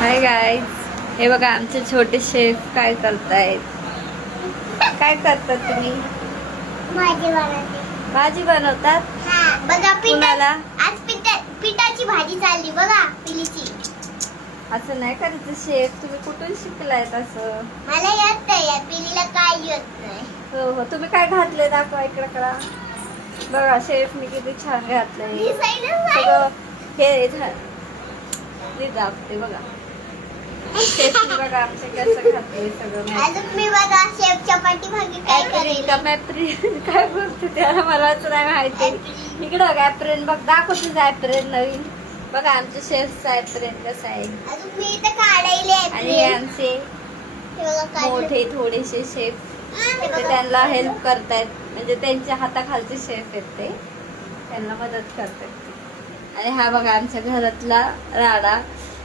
Hi guys, हे बघा आमचे छोटे शेफ काय करतायत. काय करतात तुम्ही? भाजी बनवते. भाजी बनवतात. हा बघा कुणाला? आज पिठाची भाजी चालली बघा पिलीची. असं नाही करायचं शेफ, तुम्ही कुठून शिकलायत असं? मला येत नाही, या पिलीला काय येत नाही. हो हो, तुम्ही काय घातले दाखवा इकडे करा. बघा शेफने किती छान घातलंय सगळं. हे दाखवते बघा शेफने, बघा आमचे कसं घातलंय सगळं. अजून मी बघा शेफ चपाती भाजी काय करेल. काय बोलते त्याला मलाच नाही माहिती. इकडं बघा ऍप्रेन, बघ दाखव तुझं ऍप्रेन नवीन. बघा आमच्या शेफचा ऍप्रेन कसा आहे. अजून मी इथं काढायले आणि हे आमचे मोठे थोडेसे शेफ ते त्यांना हेल्प करतायत, म्हणजे त्यांच्या हाताखालचे शेफ आहेत ते, त्यांना मदत करतात. आणि हा बघा आमच्या घरातला राडा,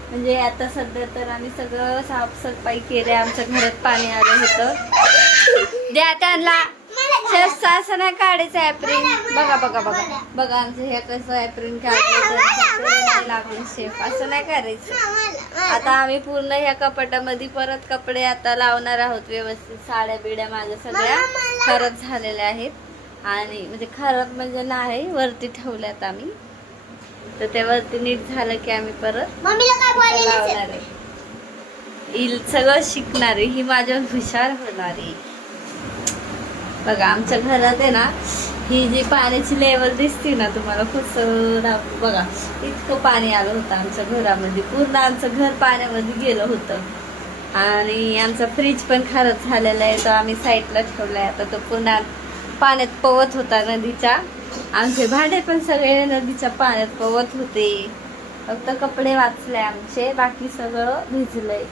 म्हणजे आता सध्या तर आम्ही सगळं साफसफाई केली. आमच्या घरात पाणी आलं होतं. द्या त्यांना शेफचा असं नाही काढायचं ऍप्रिन. बघा बघा बघा बघा आमचं हे कसं ऍप्रिन काढलं नाही लागलं शेफ, असं नाही करायचं. आता आम्ही पूर्ण ह्या कपाटामध्ये परत कपडे आता लावणार आहोत व्यवस्थित. साड्या बिड्या माझ्या सगळ्या खराब झालेल्या आहेत, आणि म्हणजे खराब म्हणजे नाही, वरती ठेवल्यात आम्ही. तर ते वरती नीट झालं की आम्ही परत लावणार आहे. सगळं शिकणार आहे ही, माझ्यावर हुशार होणार आहे. बघा आमच्या घरात आहे ना, ही जी पाण्याची लेवल दिसते ना तुम्हाला, खूप बघा इतकं पाणी आलं होतं आमच्या घरामध्ये. पूर्ण आमचं घर पाण्यामध्ये गेलं होतं. आणि आमचा फ्रीज पण खराब झालेला आहे, तो आम्ही साईडला ठेवलाय. आता तो पुन्हा पाण्यात पवत होता नदीच्या. आमचे भांडे पण सगळे नदीच्या पाण्यात पवत होते. फक्त कपडे वाचले आमचे, बाकी सगळं भिजलंय.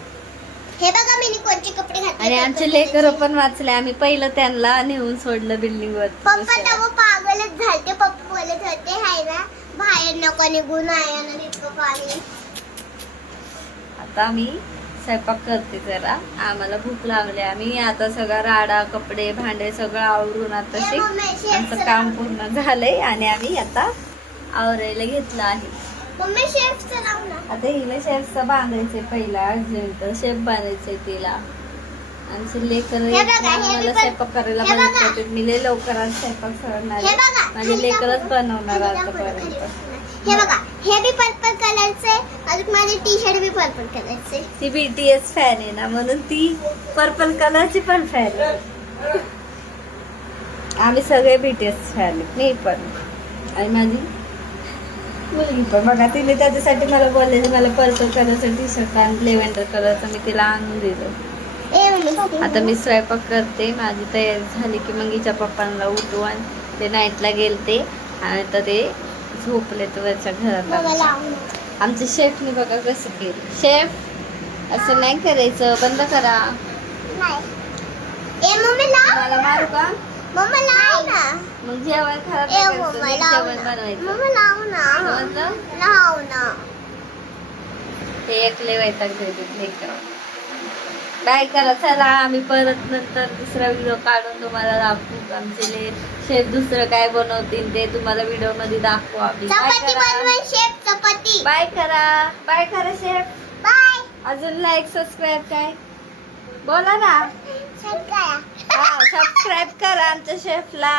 हे बघा मी कोणते कपडे घातले. आणि आमचे लेकर पण वाचले. आम्ही पहिलं त्यांना नेऊन सोडलं बिल्डिंग वर. पप्पा तेव्हा पागलच झालते. पप्पा बोलत होते हाय ना बाहेर नको निघून आहे ना इतकं पाणी. आता आम्ही स्वयंपाक करते जरा, आम्हाला भूक लागली. आम्ही आता सगळा राडा कपडे भांडे सगळं आवरून आता आमचं काम पूर्ण झालंय, आणि आम्ही आता आवरायला घेतलं आहे. मम्मी शेफचं नाव ना. आता हिला शेफचं बांधायचंय पहिला, अर्जंट शेफ बांधायचंय तिला. आमचे लेकर मला स्वयंपाक करायला मदत करते. मी लय लवकर आज स्वयंपाक करणार, माझे लेकरच बनवणार आतापर्यंत. हे बघा हे बी पर्पल कलरचे, अजून माझे टी शर्ट बी पर्पल कलरचे. ती बीटीएस फॅन आहे ना, म्हणून ती पर्पल कलरची पण फॅन आहे. आम्ही सगळे बीटीएस फॅन आहेत, मी पण आणि माझी मुलगी पण. बघा तिने त्याच्यासाठी मला बोलले, मला पर्पल कलरचं टी शर्ट आणि लेव्हेंडर कलरचं मी तिला आणून दिलं. आता मी स्वयंपाक करते, माझी तयारी झाली की मग हिच्या पप्पांना उठवून ते नाईटला गेलते, आणि तर ते झोपले तर वरच्या घरात. आमच्या शेफने बघा कसं केलं. शेफ असं नाही करायचं, बंद करा. मला मारू का? मग जेवण खराब जेवण बनवायचं. ते एकले वैताग देतात. काय करा, चला आम्ही परत नंतर दुसरा व्हिडिओ काढून तुम्हाला दाखवू. आमचे शेफ दुसरं काय बनवतील ते तुम्हाला व्हिडिओ मध्ये दाखवू. आम्ही बाय करा. बाय करा शेफ. बाय. अजून लाईक सबस्क्राईब काय बोला ना. सबस्क्राईब करा आमच्या शेफला.